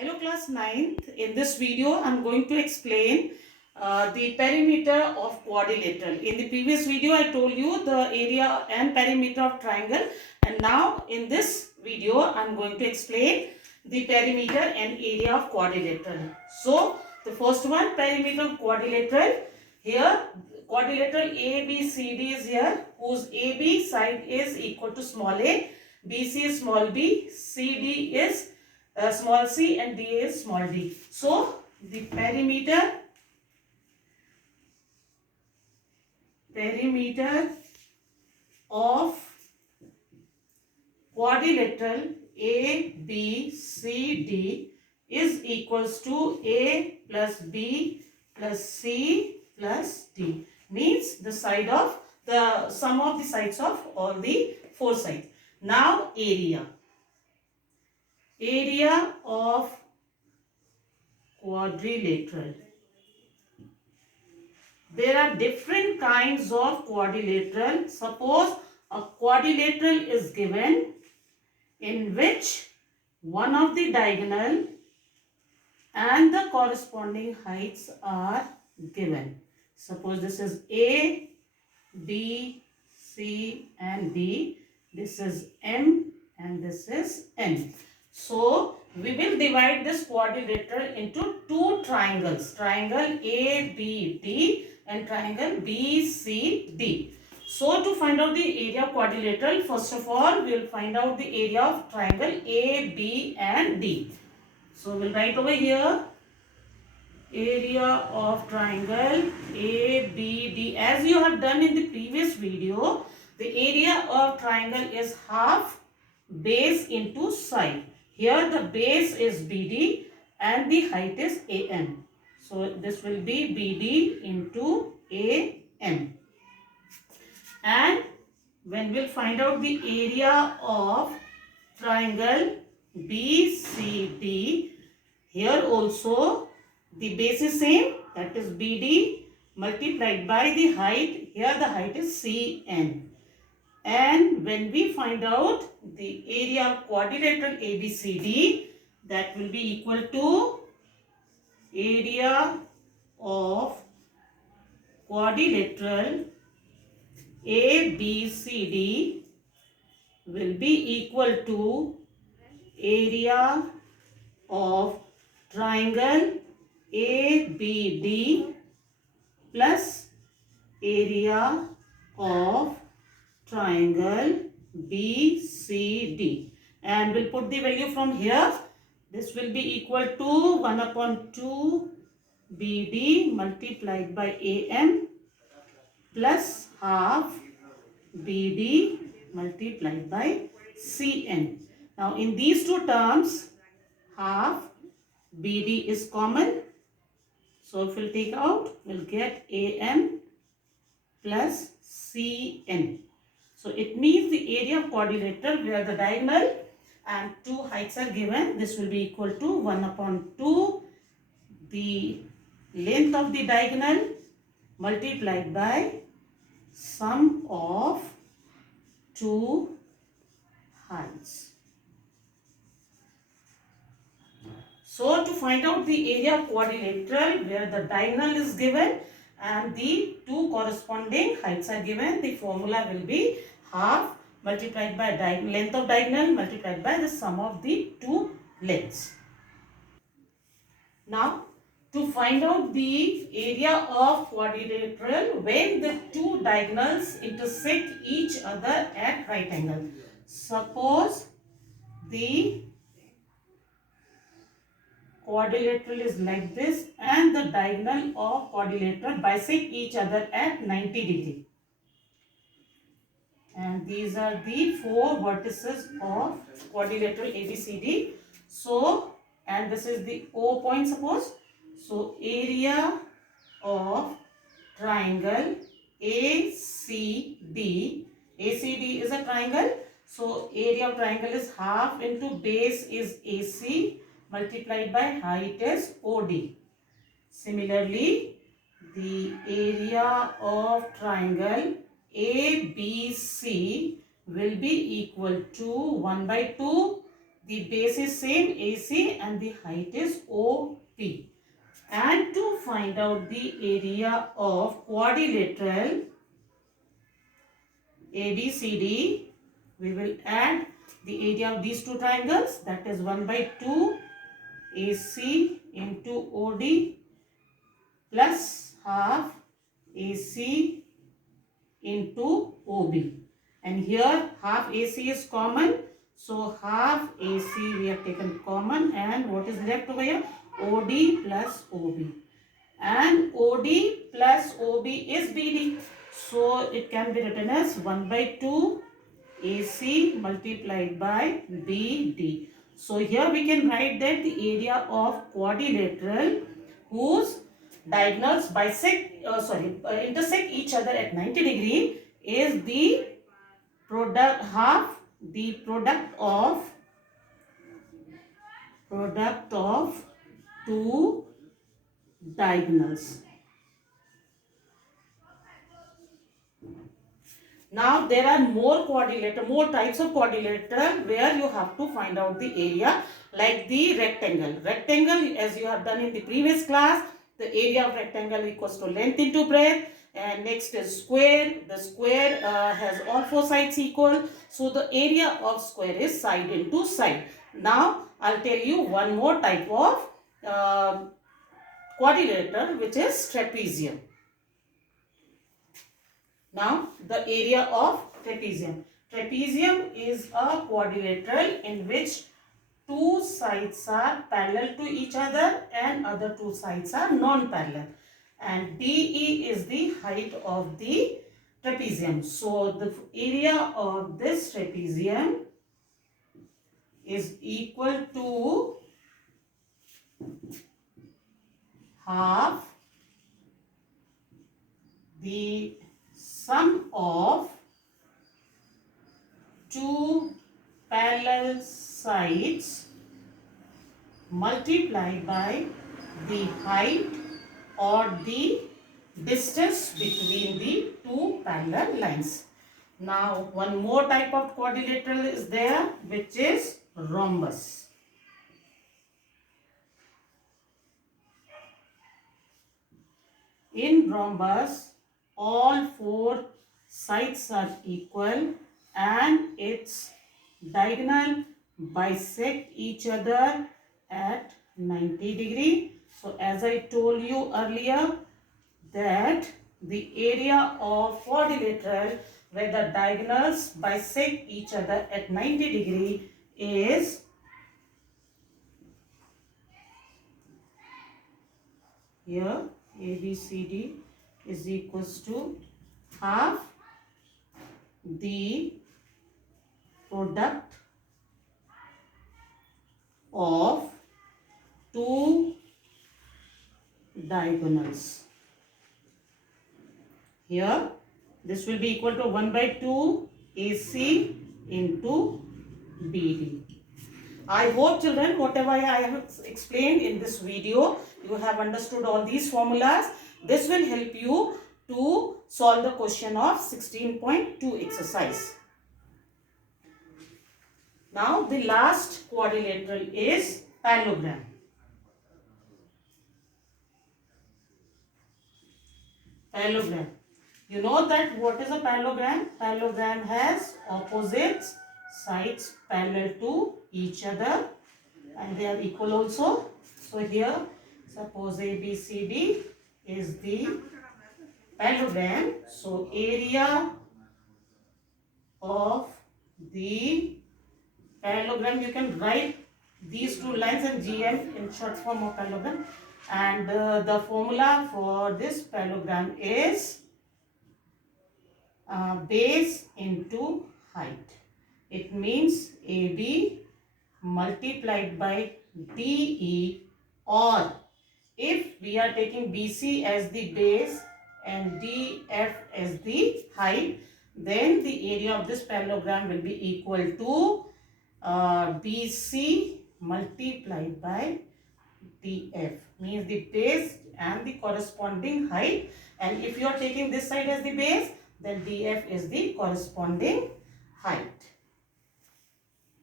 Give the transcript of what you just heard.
Hello class 9th. In this video I am going to explain the perimeter of quadrilateral. In the previous video I told you the area and perimeter of triangle, and now in this video I am going to explain the perimeter and area of quadrilateral. So the first one, perimeter of quadrilateral. Here quadrilateral ABCD is here, whose AB side is equal to small a, BC is small b, CD is small c, and D is small d. So the perimeter of quadrilateral ABCD is equals to A plus B plus C plus D. Means the sum of the sides of all the four sides. Now area of quadrilateral. There are different kinds of quadrilateral. Suppose a quadrilateral is given in which one of the diagonal and the corresponding heights are given. Suppose this is A, B, C and D. This is M and this is N. So we will divide this quadrilateral into two triangles. Triangle ABD and triangle BCD. So to find out the area of quadrilateral, first of all we will find out the area of triangle AB and D. So we will write over here area of triangle ABD. As you have done in the previous video, the area of triangle is half base into side. Here the base is BD and the height is AM. So this will be BD into AM. And when we'll find out the area of triangle BCD, here also the base is same, that is BD multiplied by the height. Here the height is CN. And when we find out the area of quadrilateral ABCD, that will be equal to area of quadrilateral ABCD will be equal to area of triangle ABD plus area of triangle BCD, and we'll put the value from here. This will be equal to 1 upon 2 BD multiplied by AM plus half BD multiplied by CN. Now in these two terms, half BD is common. So if we'll take out, we'll get AM plus CN. So it means the area of quadrilateral where the diagonal and two heights are given, this will be equal to 1 upon 2 the length of the diagonal multiplied by sum of two heights. So to find out the area of quadrilateral where the diagonal is given and the two corresponding heights are given, the formula will be half multiplied by length of diagonal multiplied by the sum of the two lengths. Now to find out the area of quadrilateral when the two diagonals intersect each other at right angle. Suppose the quadrilateral is like this and the diagonal of quadrilateral bisect each other at 90 degree. And these are the four vertices of quadrilateral ABCD. So, and this is the O point suppose. So, area of triangle ACD. ACD is a triangle. So, area of triangle is half into base is AC multiplied by height is OD. Similarly, the area of triangle ABC will be equal to 1 by 2 the base is same AC and the height is OP. And to find out the area of quadrilateral ABCD, we will add the area of these two triangles, that is 1 by 2 AC into OD plus half AC into OB. And here half AC is common. So half AC we have taken common, and what is left over here? OD plus OB. And OD plus OB is BD. So it can be written as 1 by 2 AC multiplied by BD. So here we can write that the area of quadrilateral whose diagonals intersect each other at 90 degree is the product of two diagonals. Now there are more types of quadrilateral where you have to find out the area, like the rectangle. Rectangle, as you have done in the previous class, the area of rectangle equals to length into breadth. And next is square. The square has all four sides equal. So the area of square is side into side. Now I'll tell you one more type of quadrilateral, which is trapezium. Now the area of trapezium. Trapezium is a quadrilateral in which two sides are parallel to each other and other two sides are non-parallel. And DE is the height of the trapezium. So the area of this trapezium is equal to half the sum of two parallel sides multiplied by the height or the distance between the two parallel lines. Now one more type of quadrilateral is there, which is rhombus. In rhombus, all four sides are equal and its diagonal bisect each other at 90 degree. So as I told you earlier that the area of quadrilateral where the diagonals bisect each other at 90 degree is here ABCD is equals to half the product of two diagonals. Here this will be equal to 1 by 2 AC into BD. I hope children, whatever I have explained in this video, you have understood all these formulas. This will help you to solve the question of 16.2 exercise. Now the last quadrilateral is parallelogram. Parallelogram. You know that what is a parallelogram? Parallelogram has opposites sides parallel to each other and they are equal also. So here suppose ABCD is the parallelogram. So area of the parallelogram, you can write these two lines and GM in short form of parallelogram. And the formula for this parallelogram is base into height. It means AB multiplied by DE, or if we are taking BC as the base and DF as the height, then the area of this parallelogram will be equal to BC multiplied by DF, means the base and the corresponding height. And if you are taking this side as the base, then DF is the corresponding height.